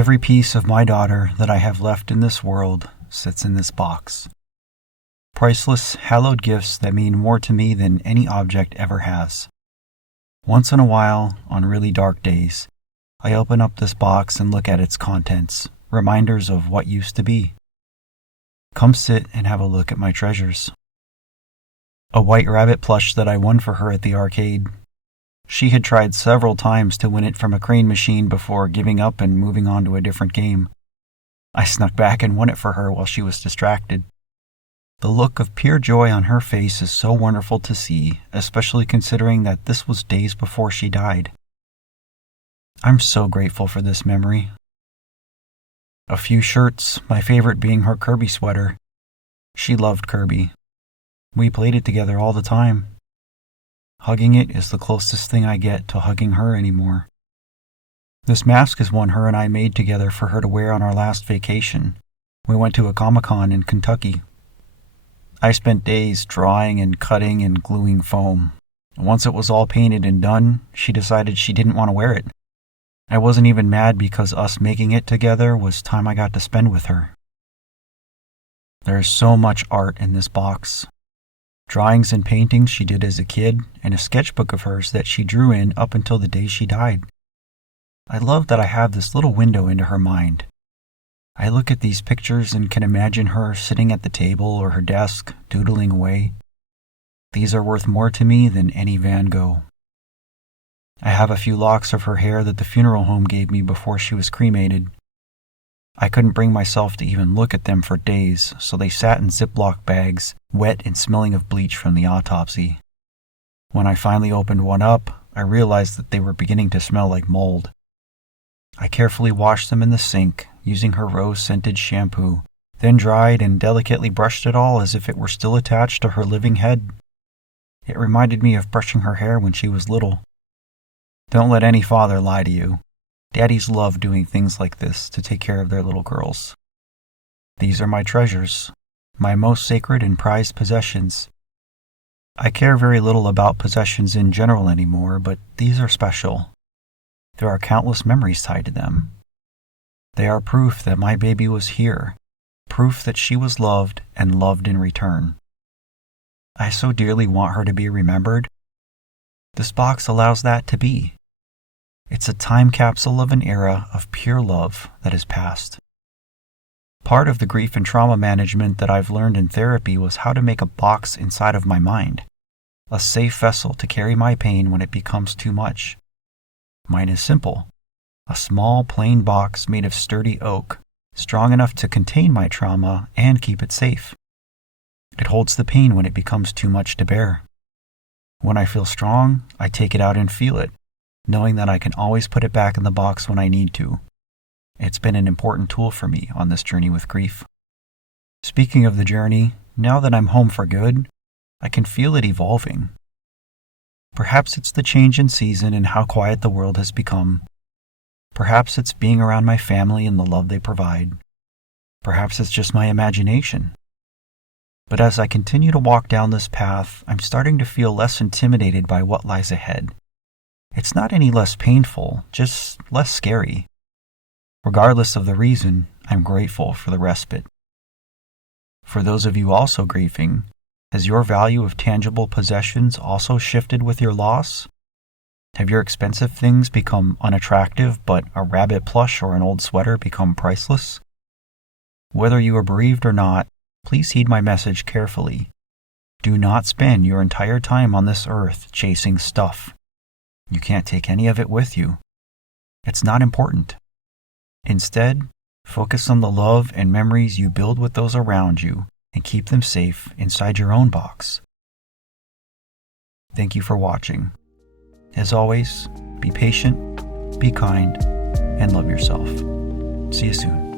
Every piece of my daughter that I have left in this world sits in this box. Priceless, hallowed gifts that mean more to me than any object ever has. Once in a while, on really dark days, I open up this box and look at its contents, reminders of what used to be. Come sit and have a look at my treasures. A white rabbit plush that I won for her at the arcade. She had tried several times to win it from a crane machine before giving up and moving on to a different game. I snuck back and won it for her while she was distracted. The look of pure joy on her face is so wonderful to see, especially considering that this was days before she died. I'm so grateful for this memory. A few shirts, my favorite being her Kirby sweater. She loved Kirby. We played it together all the time. Hugging it is the closest thing I get to hugging her anymore. This mask is one her and I made together for her to wear on our last vacation. We went to a Comic-Con in Kentucky. I spent days drawing and cutting and gluing foam. Once it was all painted and done, she decided she didn't want to wear it. I wasn't even mad because us making it together was time I got to spend with her. There is so much art in this box. Drawings and paintings she did as a kid, and a sketchbook of hers that she drew in up until the day she died. I love that I have this little window into her mind. I look at these pictures and can imagine her sitting at the table or her desk, doodling away. These are worth more to me than any Van Gogh. I have a few locks of her hair that the funeral home gave me before she was cremated. I couldn't bring myself to even look at them for days, so they sat in Ziploc bags, wet and smelling of bleach from the autopsy. When I finally opened one up, I realized that they were beginning to smell like mold. I carefully washed them in the sink, using her rose-scented shampoo, then dried and delicately brushed it all as if it were still attached to her living head. It reminded me of brushing her hair when she was little. Don't let any father lie to you. Daddies love doing things like this to take care of their little girls. These are my treasures, my most sacred and prized possessions. I care very little about possessions in general anymore, but these are special. There are countless memories tied to them. They are proof that my baby was here, proof that she was loved and loved in return. I so dearly want her to be remembered. This box allows that to be. It's a time capsule of an era of pure love that is past. Part of the grief and trauma management that I've learned in therapy was how to make a box inside of my mind, a safe vessel to carry my pain when it becomes too much. Mine is simple, a small plain box made of sturdy oak, strong enough to contain my trauma and keep it safe. It holds the pain when it becomes too much to bear. When I feel strong, I take it out and feel it, knowing that I can always put it back in the box when I need to. It's been an important tool for me on this journey with grief. Speaking of the journey, now that I'm home for good, I can feel it evolving. Perhaps it's the change in season and how quiet the world has become. Perhaps it's being around my family and the love they provide. Perhaps it's just my imagination. But as I continue to walk down this path, I'm starting to feel less intimidated by what lies ahead. It's not any less painful, just less scary. Regardless of the reason, I'm grateful for the respite. For those of you also grieving, has your value of tangible possessions also shifted with your loss? Have your expensive things become unattractive, but a rabbit plush or an old sweater become priceless? Whether you are bereaved or not, please heed my message carefully. Do not spend your entire time on this earth chasing stuff. You can't take any of it with you. It's not important. Instead, focus on the love and memories you build with those around you and keep them safe inside your own box. Thank you for watching. As always, be patient, be kind, and love yourself. See you soon.